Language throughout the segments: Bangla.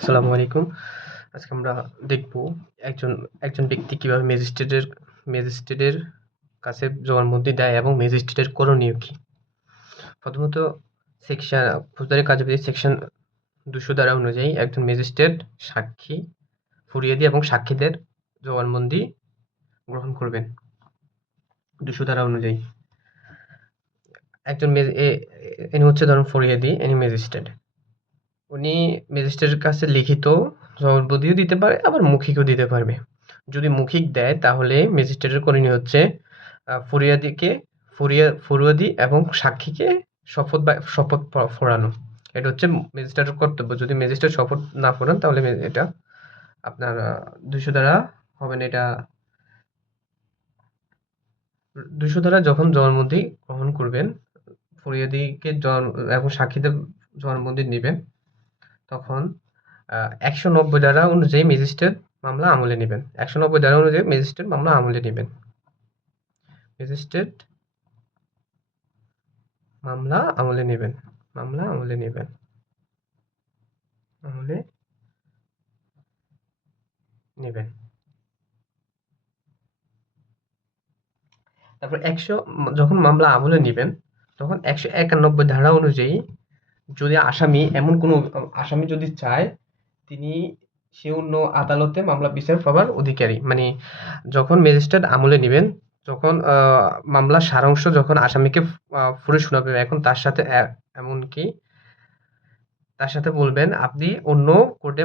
আসসালামু আলাইকুম। আজকে আমরা দেখব একজন একজন ব্যক্তি কিভাবে ম্যাজিস্ট্রেটের কাছে জবানবন্দি দেয় এবং ম্যাজিস্ট্রেটের করণীয় কী? প্রথমত ফৌজদারি কার্যবিধির সেকশন ২০০ ধারা অনুযায়ী একজন ম্যাজিস্ট্রেট সাক্ষী, ফরিয়াদি এবং সাক্ষীদের জবানবন্দি গ্রহণ করবেন ২০০ ধারা অনুযায়ী। একজন ইনি হচ্ছে ধরুন ফরিয়াদি, ইনি ম্যাজিস্ট্রেট। উনি ম্যাজিস্ট্রেটের কাছে লিখিত জবানবন্দিও দিতে পারে, আবার মৌখিকও দিতে পারবে। যদি মৌখিক দেয় তাহলে ম্যাজিস্ট্রেটের করণীয় হচ্ছে ফরিয়াদি এবং সাক্ষীকে শপথ পড়ানো। এটা হচ্ছে ম্যাজিস্ট্রেটের কর্তব্য। যদি ম্যাজিস্ট্রেট শপথ না পড়ান তাহলে এটা আপনার ২০০ ধারা হবে না। এটা ২০০ ধারা যখন জবানবন্দি গ্রহণ করবেন, ফরিয়াদিকে এবং সাক্ষীদের জবানবন্দি নেবেন, তখন ১৯০ ধারা অনুযায়ী ম্যাজিস্ট্রেট মামলা আমলে নেবেন। ১৯০ ধারা অনুযায়ী ম্যাজিস্ট্রেট মামলা আমলে নেবেন। ম্যাজিস্ট্রেট মামলা আমলে নেবেন। তারপর যখন মামলা আমলে নেবেন, তখন ১৯১ ধারা অনুযায়ী যদি আসামি যদি চায়, সে অন্য আদালতে মামলা বিচার পাবার অধিকারী। মানে যখন ম্যাজিস্ট্রেট আমলে নেবেন, যখন মামলার সারাংশ যখন আসামিকে পড়ে শোনাবেন, এখন তার সাথে বলবেন আপনি অন্য কোর্টে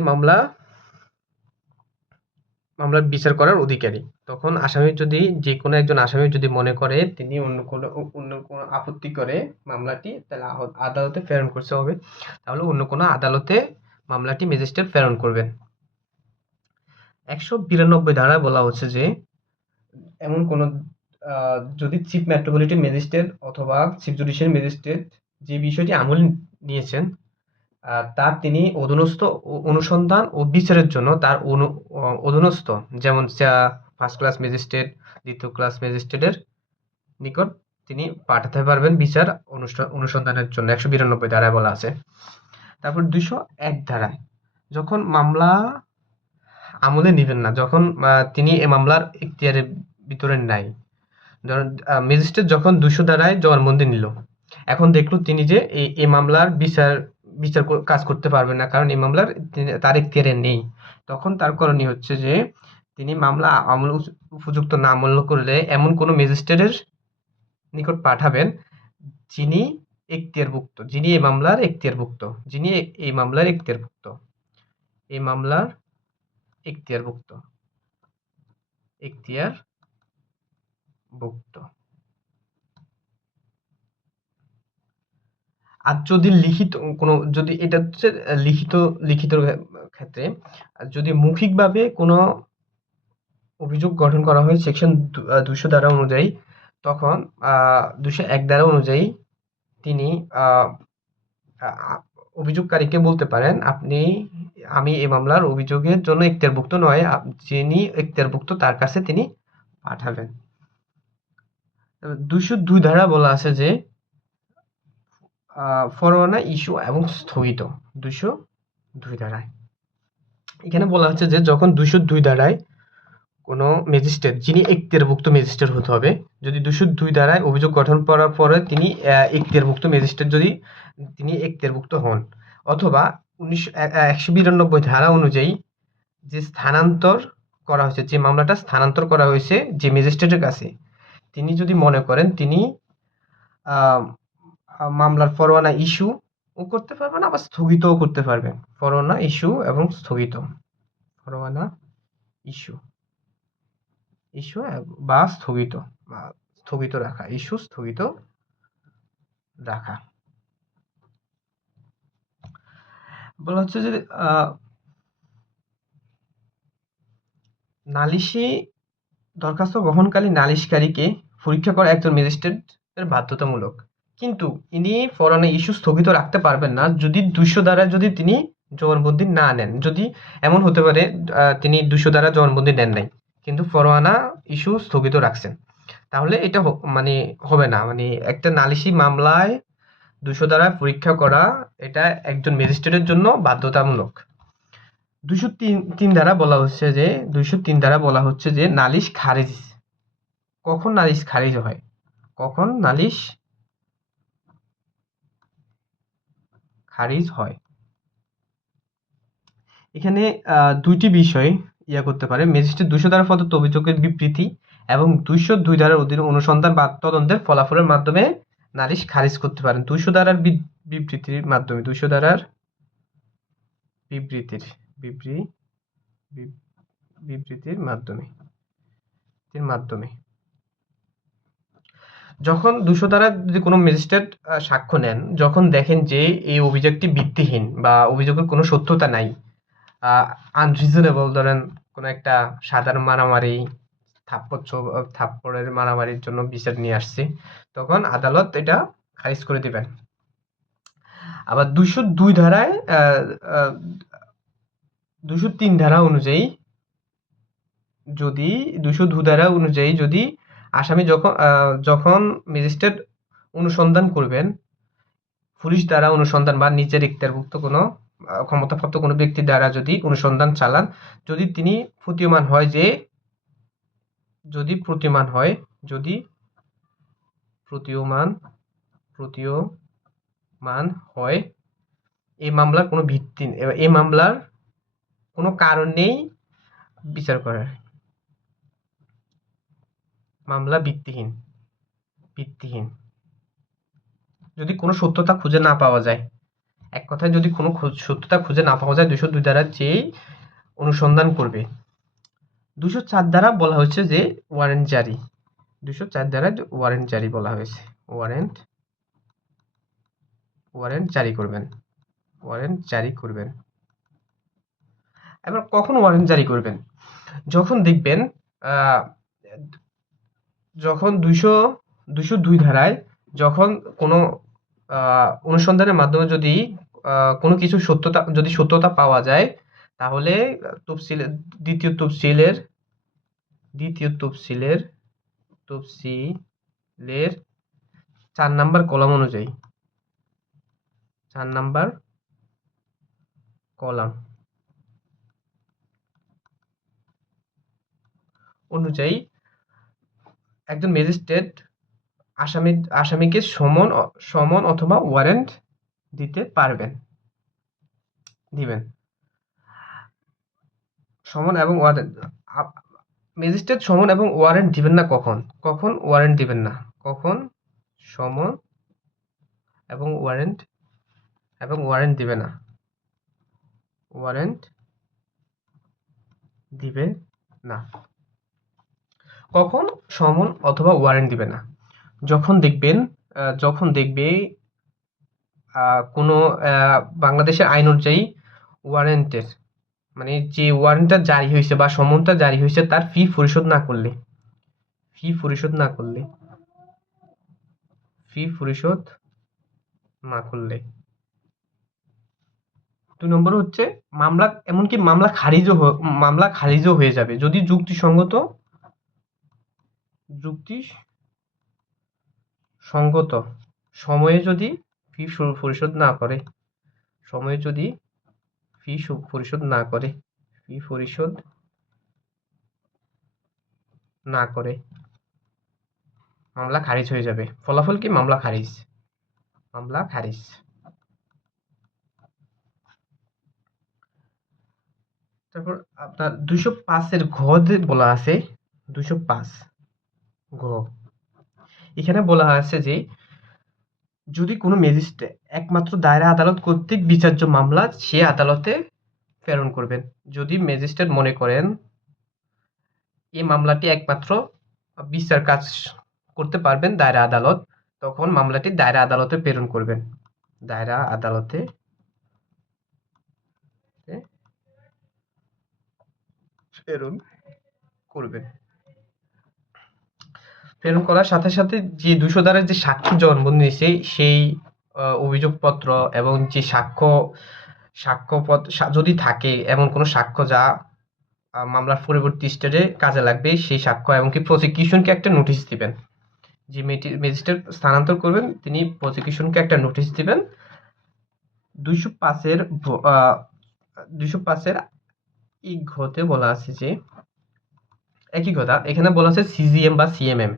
মামলার বিচার করার অধিকারী। তখন যে কোনো একজন আসামি যদি মনে করে তিনি অন্য কোনো আপত্তি করে মামলাটি, তাহলে আদালতে প্রেরণ করতে হবে। তাহলে অন্য কোনো আদালতে মামলাটি ম্যাজিস্ট্রেট প্রেরণ করবেন। ১৯২ ধারায় বলা হচ্ছে যে এমন কোনো যদি চিফ মেট্রোপলিটন ম্যাজিস্ট্রেট অথবা চিফ জুডিশিয়াল ম্যাজিস্ট্রেট যে বিষয়টি আমলে নিয়েছেন, তার তিনি অনুসন্ধান ও বিচারের জন্য তার অধীনস্থ, যেমন ফার্স্ট ক্লাস ম্যাজিস্ট্রেট, দ্বিতীয় ক্লাস ম্যাজিস্ট্রেটের নিকট তিনি পাঠাতে পারবেন বিচার অনুসন্ধানের জন্য। ১৯২ ধারায় বলা আছে। তারপর ২০১ ধারায় যখন মামলা আমলে নিবেন না, যখন তিনি এ মামলার এখতিয়ারের ভিতরে নাই, ধরেন ম্যাজিস্ট্রেট যখন ২০০ ধারায় জবানবন্দি নিল, এখন দেখলো তিনি যে এই মামলার বিচার কাজ করতে পারবেন না, কারণ এই মামলার তার এখতিয়ারে নেই। তখন তার করণীয় হচ্ছে যে তিনি মামলা আমল উপযুক্ত না মূল্য করলে এমন কোনো ম্যাজিস্ট্রেটের নিকট পাঠাবেন যিনি এই মামলার এখতিয়ারভুক্ত। আর যদি এটা হচ্ছে লিখিত ক্ষেত্রে, যদি মৌখিকভাবে কোনো অভিযোগ গঠন করা হয় সেকশন ২০০ ধারা অনুযায়ী, তখন ২০১ ধারা অনুযায়ী তিনি অভিযোগকারীকে বলতে পারেন আমি এই মামলার অভিযোগের জন্য এখতিয়ারভুক্ত নয়, যিনি এখতিয়ারভুক্ত তার কাছে তিনি পাঠাবেন। ২০২ ধারা বলা আছে যে পরোয়ানা ইস্যু এবং স্থগিত। ২০২ ধারায় এখানে বলা হচ্ছে যে যখন ২০২ ধারায় কোনো ম্যাজিস্ট্রেট, যিনি এখতিয়ারভুক্ত ম্যাজিস্ট্রেট হতে হবে, যদি ২০২ ধারায় অভিযোগ গঠন করার পরে তিনি এখতিয়ারভুক্ত ম্যাজিস্ট্রেট যদি তিনি এখতিয়ারভুক্ত হন, অথবা ১৯২ ধারা অনুযায়ী যে মামলাটা স্থানান্তর করা হয়েছে যে ম্যাজিস্ট্রেটের কাছে, তিনি যদি মনে করেন তিনি মামলার পরোয়ানা ইস্যু ও করতে পারবেন, আবার স্থগিতও করতে পারবেন। পরোয়ানা ইস্যু এবং স্থগিত বা স্থগিত রাখা। বলা হচ্ছে যে নালিশি দরখাস্ত গ্রহণকারী নালিশকারীকে পরীক্ষা করা একজন ম্যাজিস্ট্রেটের বাধ্যতামূলক, কিন্তু ইনি পরোয়ানা ইস্যু স্থগিত রাখতে পারবেন না যদি ২০০ ধারায় যদি তিনি জবানবন্দি না নেন। যদি এমন হতে পারে তিনি ২০০ ধারা জবানবন্দি নেন নাই, কিন্তু পরোয়ানা ইস্যু স্থগিত রাখছেন, তাহলে এটা হবে না। মানে একটা নালিশি মামলায় ২০০ ধারায় পরীক্ষা করা এটা একজন ম্যাজিস্ট্রেটের জন্য বাধ্যতামূলক। 203 ধারা বলা হচ্ছে যে 203 ধারা বলা হচ্ছে যে নালিশ খারিজ কখন নালিশ খারিজ হয়, কখন নালিশ খারিজ হয়। এখানে দুইটি বিষয় করতে পারে। ম্যাজিস্ট্রেট 200 ধারা প্রদত্ত অভিযোগের বিবৃতি এবং 202 ধারার অধীনে অনুসন্ধান বা তদন্তের ফলাফলের মাধ্যমে নালিশ খারিজ করতে পারেন। 200 ধারার বিবৃতির মাধ্যমে 200 ধারার বিবৃতির মাধ্যমে যখন 200 ধারা যদি কোনো ম্যাজিস্ট্রেট সাক্ষ্য নেন, যখন দেখেন যে এই অভিযোগটি ভিত্তিহীন বা অভিযোগের কোনো সত্যতা নাই, আনরিজনেবল, ধরেন কোনো একটা সাধারণ মারামারি, থাপ্পড়ের মারামারির জন্য বিচার নিয়ে আসছে, তখন আদালত এটা খারিজ করে দিবেন। আবার 202 ধারায় 203 ধারা অনুযায়ী যদি 202 ধারা অনুযায়ী যদি আসামি যখন ম্যাজিস্ট্রেট অনুসন্ধান করবেন, পুলিশ দ্বারা অনুসন্ধান বা নিজের ইখতিয়ারভুক্ত কোনো ক্ষমতাপ্রাপ্ত কোনো ব্যক্তির দ্বারা যদি অনুসন্ধান চালান, যদি তিনি প্রতীয়মান হয় এই মামলার কোনো ভিত্তি, এই মামলার কোনো কারণ নেই বিচার করার, মামলা ভিত্তিহীন যদি কোনো সত্যতা খুঁজে না পাওয়া যায়, এক কথায় যদি কোনো সত্যতা খুঁজে না পাওয়া যায়, 202 ধারা যেই অনুসন্ধান করবে। 204 ধারা বলা হচ্ছে যে ওয়ারেন্ট জারি, 204 ধারায় ওয়ারেন্ট জারি বলা হয়েছে, ওয়ারেন্ট জারি করবেন। এবার কখন ওয়ারেন্ট জারি করবেন? যখন দেখবেন যখন 202 ধারায় যখন কোনো অনুসন্ধানের মাধ্যমে যদি কোনো কিছু সত্যতা পাওয়া যায়, তাহলে দ্বিতীয় তফসিলের 4 নাম্বার কলাম অনুযায়ী 4 নাম্বার কলাম অনুযায়ী একজন ম্যাজিস্ট্রেট আসামিকে সমন অথবা ওয়ারেন্ট দিবেন। সমন এবং ওয়ারেন্ট, ম্যাজিস্ট্রেট সমন এবং ওয়ারেন্ট দিবেন না কখন ওয়ারেন্ট দিবেন না, কখন সমন এবং ওয়ারেন্ট দিবে না, কখন সমন অথবা ওয়ারেন্ট দিবে না, যখন দেখবে কোনো বাংলাদেশের আইন অনুযায়ী ওয়ারেন্টের মানে যে ওয়ারেন্টটা জারি হয়েছে বা সমনটা জারি হয়েছে তার ফি পরিশোধ না করলে 2 নম্বর হচ্ছে মামলা, এমনকি মামলা খারিজও হয়ে যাবে যদি যুক্তিসঙ্গত সময়ে যদি ফি পরিশোধ না করে মামলা খারিজ হয়ে যাবে। ফলাফল কি? মামলা খারিজ। তারপর আপনার 205 এর ঘ বলা আছে, 205 ঘ, এখানে বলা আছে যে যদি কোনো ম্যাজিস্ট্রেট একমাত্র দায়রা আদালত কর্তৃক বিচার্য মামলা সে আদালতে প্রেরণ করবেন। যদি ম্যাজিস্ট্রেট মনে করেন এই মামলাটি একমাত্র বিচার কাজ করতে পারবেন দায়রা আদালত, তখন মামলাটি দায়রা আদালতে প্রেরণ করবেন। প্রেরণ করার সাথে সাথে যে 200 ধারার যে সাক্ষী জবানবন্দি নিয়েছে সেই অভিযোগপত্র এবং যে সাক্ষ্যপত্র যদি থাকে এমন কোনো সাক্ষ্য যা মামলার পরবর্তী স্টেজে কাজে লাগবে, সেই সাক্ষ্য এমনকি প্রসিকিউশনকে একটা নোটিশ দিবেন। যে ম্যাজিস্ট্রেট স্থানান্তর করবেন তিনি প্রসিকিউশনকে একটা নোটিশ দিবেন। 205 এর ঘতে বলা আছে যে একই কথা, এখানে বলা আছে সিজিএম বা সিএমএম,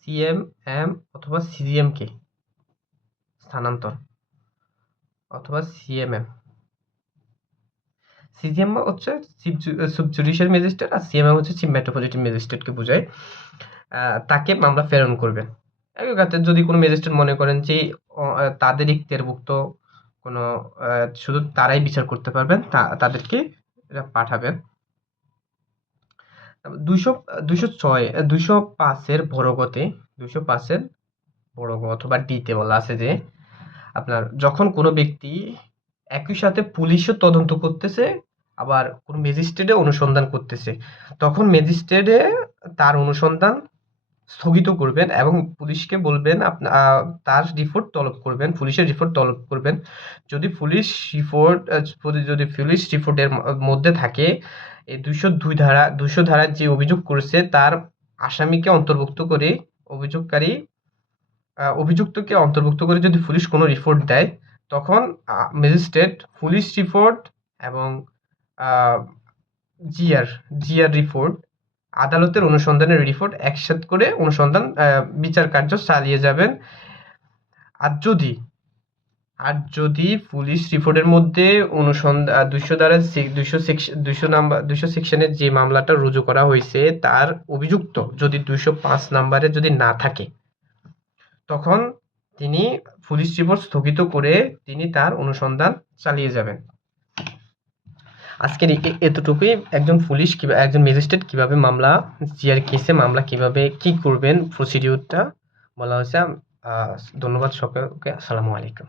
সিএমএম অথবা সিজিএম কে স্থানান্তর অথবা সিএমএম। সিজিএম হচ্ছে চিফ জুডিশিয়াল ম্যাজিস্ট্রেট আর সিএমএম হচ্ছে চিফ মেট্রোপলিটন ম্যাজিস্ট্রেটকে বোঝায়। তাকে মামলা প্রেরণ করবেন। একই কথা, যদি কোনো ম্যাজিস্ট্রেট মনে করেন যে তাদের ইখতিয়ারভুক্ত কোনো শুধু তারাই বিচার করতে পারবেন, তাদেরকে এটা পাঠাবেন। 205-এর বড়গতে 205-এর বড়গ অথবা ডিতে বলা আছে যে আপনার যখন কোনো ব্যক্তি একই সাথে পুলিশও তদন্ত করতেছে আবার কোনো ম্যাজিস্ট্রেটে অনুসন্ধান করতেছে, তখন ম্যাজিস্ট্রেটে তার অনুসন্ধান স্থগিত করবেন এবং পুলিশকে বলবেন তার রিপোর্ট তলব করবেন, পুলিশের রিপোর্ট তলব করবেন। যদি পুলিশ রিপোর্টের মধ্যে থাকে এই 202 ধারায় যে অভিযোগ করেছে তার আসামিকে অন্তর্ভুক্ত করে অভিযুক্তকে অন্তর্ভুক্ত করে যদি পুলিশ কোনো রিপোর্ট দেয়, তখন ম্যাজিস্ট্রেট পুলিশ রিপোর্ট এবং জিআর রিপোর্ট, আদালতের অনুসন্ধানের রিপোর্ট একসাথে করে বিচার কার্য চালিয়ে যাবেন। আর যদি পুলিশ রিপোর্টের মধ্যে 200 সেকশনে যে মামলাটা রুজু করা হয়েছে তার অভিযুক্ত যদি 205 নম্বরে যদি না থাকে, তখন তিনি পুলিশ রিপোর্ট স্থগিত করে তিনি তার অনুসন্ধান চালিয়ে যাবেন। আজকের এতটুকুই। একজন ম্যাজিস্ট্রেট কিভাবে জিআর কেসে মামলা কিভাবে কি করবেন প্রসিডিউরটা বলা হয়েছে। ধন্যবাদ সকলকে। আসসালামু আলাইকুম।